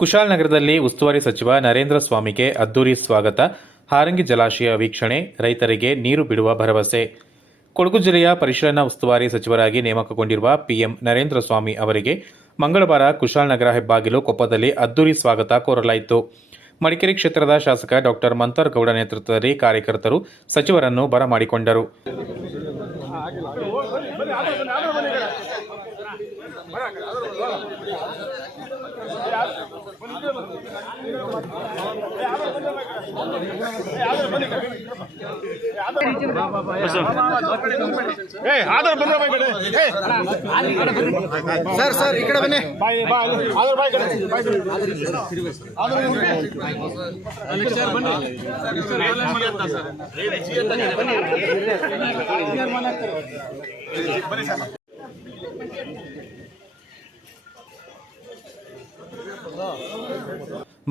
ಕುಶಾಲನಗರದಲ್ಲಿ ಉಸ್ತುವಾರಿ ಸಚಿವ ನರೇಂದ್ರ ಸ್ವಾಮಿಗೆ ಅದ್ದೂರಿ ಸ್ವಾಗತ. ಹಾರಂಗಿ ಜಲಾಶಯ ವೀಕ್ಷಣೆ, ರೈತರಿಗೆ ನೀರು ಬಿಡುವ ಭರವಸೆ. ಕೊಡಗು ಜಿಲ್ಲೆಯ ಪರಿಶೀಲನಾ ಉಸ್ತುವಾರಿ ಸಚಿವರಾಗಿ ನೇಮಕಗೊಂಡಿರುವ ಪಿಎಂ ನರೇಂದ್ರ ಸ್ವಾಮಿ ಅವರಿಗೆ ಮಂಗಳವಾರ ಕುಶಾಲನಗರ ಹೆಬ್ಬಾಗಿಲು ಕೊಪ್ಪದಲ್ಲಿ ಅದ್ದೂರಿ ಸ್ವಾಗತ ಕೋರಲಾಯಿತು. ಮಡಿಕೇರಿ ಕ್ಷೇತ್ರದ ಶಾಸಕ ಡಾ ಮಂತರ್ ಗೌಡ ನೇತೃತ್ವದಲ್ಲಿ ಕಾರ್ಯಕರ್ತರು ಸಚಿವರನ್ನು ಬರಮಾಡಿಕೊಂಡರು. ಸರ್ ಈ ಕಡೆ ಬನ್ನಿ.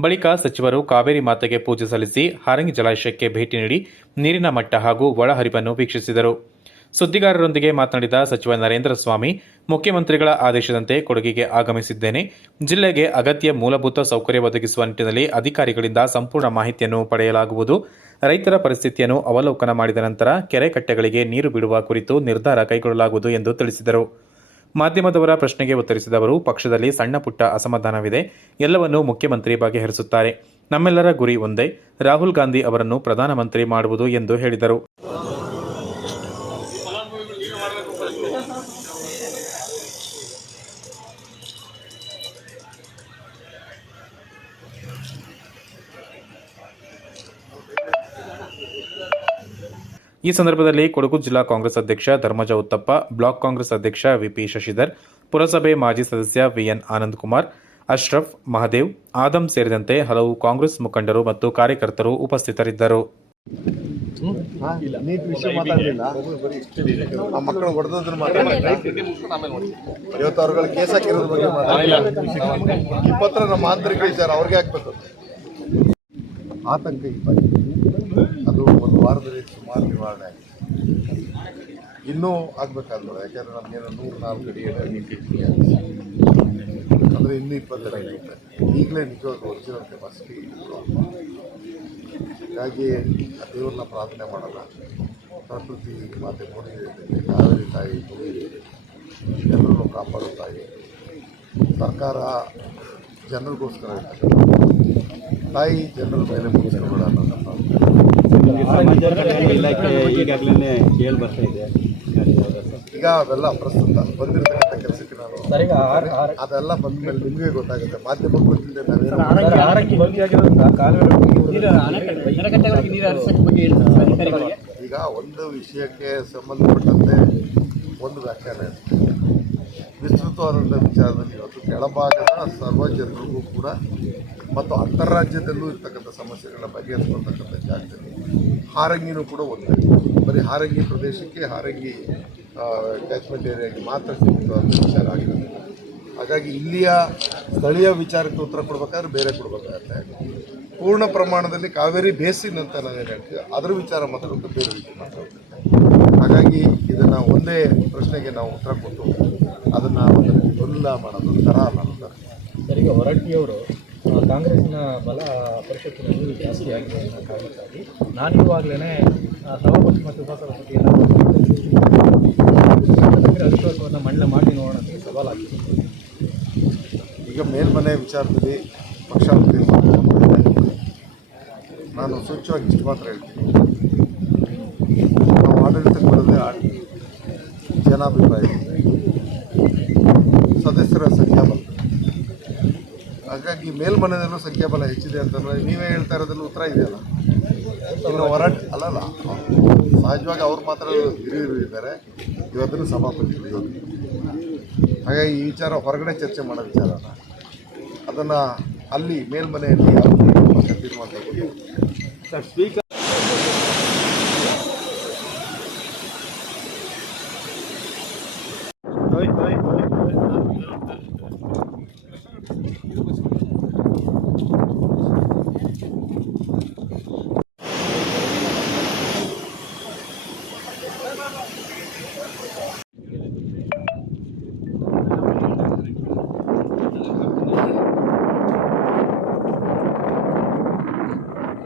ಬಳಿಕ ಸಚಿವರು ಕಾವೇರಿ ಮಾತೆಗೆ ಪೂಜೆ ಸಲ್ಲಿಸಿ ಹಾರಂಗಿ ಜಲಾಶಯಕ್ಕೆ ಭೇಟಿ ನೀಡಿ ನೀರಿನ ಮಟ್ಟ ಹಾಗೂ ಒಳಹರಿವನ್ನು ವೀಕ್ಷಿಸಿದರು. ಸುದ್ದಿಗಾರರೊಂದಿಗೆ ಮಾತನಾಡಿದ ಸಚಿವ ನರೇಂದ್ರ ಸ್ವಾಮಿ, ಮುಖ್ಯಮಂತ್ರಿಗಳ ಆದೇಶದಂತೆ ಕೊಡಗಿಗೆ ಆಗಮಿಸಿದ್ದೇನೆ. ಜಿಲ್ಲೆಗೆ ಅಗತ್ಯ ಮೂಲಭೂತ ಸೌಕರ್ಯ ಒದಗಿಸುವ ನಿಟ್ಟಿನಲ್ಲಿ ಅಧಿಕಾರಿಗಳಿಂದ ಸಂಪೂರ್ಣ ಮಾಹಿತಿಯನ್ನು ಪಡೆಯಲಾಗುವುದು. ರೈತರ ಪರಿಸ್ಥಿತಿಯನ್ನು ಅವಲೋಕನ ಮಾಡಿದ ನಂತರ ಕೆರೆ ಕಟ್ಟೆಗಳಿಗೆ ನೀರು ಬಿಡುವ ಕುರಿತು ನಿರ್ಧಾರ ಕೈಗೊಳ್ಳಲಾಗುವುದು ಎಂದು ತಿಳಿಸಿದರು. ಮಾಧ್ಯಮದವರ ಪ್ರಶ್ನೆಗೆ ಉತ್ತರಿಸಿದ ಅವರು, ಪಕ್ಷದಲ್ಲಿ ಸಣ್ಣ ಪುಟ್ಟ ಅಸಮಾಧಾನವಿದೆ, ಎಲ್ಲವನ್ನೂ ಮುಖ್ಯಮಂತ್ರಿ ಬಗೆಹರಿಸುತ್ತಾರೆ. ನಮ್ಮೆಲ್ಲರ ಗುರಿ ಒಂದೇ, ರಾಹುಲ್ ಗಾಂಧಿ ಅವರನ್ನು ಪ್ರಧಾನಮಂತ್ರಿ ಮಾಡುವುದು ಎಂದು ಹೇಳಿದರು. ಈ ಸಂದರ್ಭದಲ್ಲಿ ಕೊಡಗು ಜಿಲ್ಲಾ ಕಾಂಗ್ರೆಸ್ ಅಧ್ಯಕ್ಷ ಧರ್ಮಜ ಉತ್ತಪ್ಪ, ಬ್ಲಾಕ್ ಕಾಂಗ್ರೆಸ್ ಅಧ್ಯಕ್ಷ ವಿಪಿ ಶಶಿಧರ್, ಪುರಸಭೆ ಮಾಜಿ ಸದಸ್ಯ ವಿಎನ್ ಆನಂದ್ ಕುಮಾರ್, ಅಶ್ರಫ್, ಮಹದೇವ್, ಆದಂ ಸೇರಿದಂತೆ ಹಲವು ಕಾಂಗ್ರೆಸ್ ಮುಖಂಡರು ಮತ್ತು ಕಾರ್ಯಕರ್ತರು ಉಪಸ್ಥಿತರಿದ್ದರು. ಆತಂಕ ಅದು ಒಂದು ವಾರದಲ್ಲಿ ಸುಮಾರು ನಿವಾರಣೆ ಆಗಿದೆ. ಇನ್ನೂ ಆಗಬೇಕಾದ್ರು, ಯಾಕೆಂದರೆ ನಮಗೇನು 104 ಅಡಿ ಅಂದರೆ ಇನ್ನೂ 20 ಅಡಿ ಆಗುತ್ತೆ. ಈಗಲೇ ನಿಜವಾದ ಒರಿಜಿನಲ್ ಕೆಪಾಸಿಟಿ. ಹೀಗಾಗಿ ಆ ದೇವ್ರನ್ನ ಪ್ರಾರ್ಥನೆ ಮಾಡೋಣ, ಪ್ರಕೃತಿ ಮಾತೆ ಮೋದಿ ಕಾವೇರಿ ತಾಯಿ ಜನರನ್ನು ಕಾಪಾಡೋ ತಾಯಿ. ಸರ್ಕಾರ ಜನರಿಗೋಸ್ಕರ ತಾಯಿ ಜನರ ಮೇಲೆ ಮುಗಿಸ್ಕೊಬೇಡ ಅನ್ನೋ ನಮ್ಮ ಈಗಾಗಲೇ ಕೇಳಿ ಬರ್ತಾ ಇದೆ. ಈಗ ಅವೆಲ್ಲ ಪ್ರಸ್ತುತ ಬಂದಿರತಕ್ಕಂಥ ಕೆಲಸಕ್ಕೆ ನಾನು ಅದೆಲ್ಲ ಬಂದ ಮೇಲೆ ನಿಮಗೆ ಗೊತ್ತಾಗುತ್ತೆ. ಮಾಧ್ಯಮಕ್ಕೆ ಗೊತ್ತಿದೆ ಈಗ ಒಂದು ವಿಷಯಕ್ಕೆ ಸಂಬಂಧಪಟ್ಟಂತೆ ಒಂದು ವ್ಯಾಖ್ಯಾನ ಇದೆ. ವಿಸ್ತೃತವಾದಂಥ ವಿಚಾರದಲ್ಲಿ ಇವತ್ತು ಕೆಳಭಾಗದ ಸರ್ವ ಜನರಿಗೂ ಕೂಡ ಮತ್ತು ಅಂತಾರಾಜ್ಯದಲ್ಲೂ ಇರ್ತಕ್ಕಂಥ ಸಮಸ್ಯೆಗಳನ್ನ ಬಗೆಹರಿಸ್ಕೊಳ್ತಕ್ಕಂಥ ಜಾಗದಲ್ಲಿ ಹಾರಂಗಿನೂ ಕೂಡ ಒಂದೇ. ಬರೀ ಹಾರಂಗಿ ಪ್ರದೇಶಕ್ಕೆ, ಹಾರಂಗಿ ಕ್ಯಾಚ್ಮೆಂಟ್ ಏರಿಯಾಗೆ ಮಾತ್ರ ಸೀಮಿತವಾದ ವಿಚಾರ ಆಗಿರುತ್ತೆ. ಹಾಗಾಗಿ ಇಲ್ಲಿಯ ಸ್ಥಳೀಯ ವಿಚಾರಕ್ಕೆ ಉತ್ತರ ಕೊಡಬೇಕಾದ್ರೆ ಬೇರೆ ಕೊಡಬೇಕಾಗತ್ತೆ. ಪೂರ್ಣ ಪ್ರಮಾಣದಲ್ಲಿ ಕಾವೇರಿ ಬೇಸಿನ್ ಅಂತ ನಾವೇನು ಹೇಳ್ತೀವಿ ಅದರ ವಿಚಾರ ಮಾತಾಡೋದು ಬೇರೆ ವಿಚಾರ ಮಾತಾಡ್ತೀವಿ. ಹಾಗಾಗಿ ಇದನ್ನು ಒಂದೇ ಪ್ರಶ್ನೆಗೆ ನಾವು ಉತ್ತರ ಕೊಟ್ಟು ಅದನ್ನು ಒಂದು ಗೊಂದಲ ಮಾಡೋದು ಥರ ಅಲ್ಲ. ಸರ್, ಈಗ ಹೊರಟ್ಟಿಯವರು ಕಾಂಗ್ರೆಸ್ನ ಬಲ ಪರಿಷತ್ತಿನಲ್ಲಿ ಜಾಸ್ತಿ ಆಗಿದೆ ಅನ್ನೋ ಕಾರಣಕ್ಕಾಗಿ ನಾನು ಇವಾಗಲೇ ಸಭಾಪತಿ ಮತ್ತು ಉಪಸಭಾಪತಿಯನ್ನು ಅಧಿಕಾರವನ್ನು ಮನ್ನಣೆ ಮಾಡಿ ನೋಡೋಣ ಅಂತ ಸವಾಲಾಗಿದೆ. ಈಗ ಮೇಲ್ಮನೆ ವಿಚಾರದಲ್ಲಿ ಪಕ್ಷ ನಾನು ಸೂಚ್ಯವಾಗಿ ಇಷ್ಟು ಮಾತ್ರ ಹೇಳ್ತೀನಿ. ನಾವು ಆಡಳಿತಕ್ಕೆ ಬರೋದೇ ಜನಾಭಿಪ್ರಾಯ, ಸದಸ್ಯರ ಸಂಖ್ಯಾಬಲ. ಹಾಗಾಗಿ ಮೇಲ್ಮನೆಯಲ್ಲೂ ಸಂಖ್ಯಾಬಲ ಹೆಚ್ಚಿದೆ ಅಂತಂದರೆ ನೀವೇ ಹೇಳ್ತಾ ಇರೋದ್ರಲ್ಲಿ ಉತ್ತರ ಇದೆಯಲ್ಲ. ಇನ್ನು ಅಲ್ಲಲ್ಲ, ಸಹಜವಾಗಿ ಅವ್ರು ಮಾತ್ರ ಹಿರಿಯರು ಇದ್ದಾರೆ, ಇವತ್ತೂ ಸಭಾಪತಿಗಳು ಇರೋದು. ಹಾಗಾಗಿ ಈ ವಿಚಾರ ಹೊರಗಡೆ ಚರ್ಚೆ ಮಾಡೋ ವಿಚಾರನ ಅದನ್ನು ಅಲ್ಲಿ ಮೇಲ್ಮನೆಯಲ್ಲಿ ಯಾವ ತೀರ್ಮಾನ